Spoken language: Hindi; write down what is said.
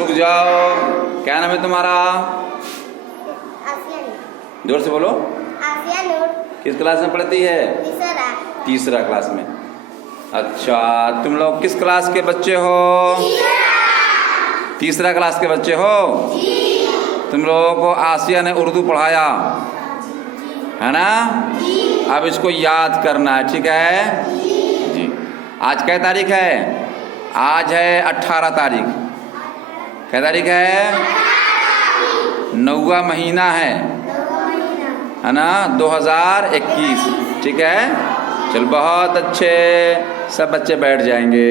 रुक जाओ। क्या नाम है तुम्हारा? आसिया नूर। जोर से बोलो। आसिया नूर। किस क्लास में पढ़ती है? तीसरा। तीसरा क्लास में। अच्छा, तुम लोग किस क्लास के बच्चे हो? तीसरा क्लास के बच्चे हो? तुम लोगों को आसिया ने उर्दू पढ़ाया है ना? अब इसको याद करना है, ठीक है जी। आज क्या तारीख है? आज है 18 तारीख। क्या तारीख है? 9वां महीना है ना? 2021। ठीक है, चल बहुत अच्छे। सब बच्चे बैठ जाएंगे।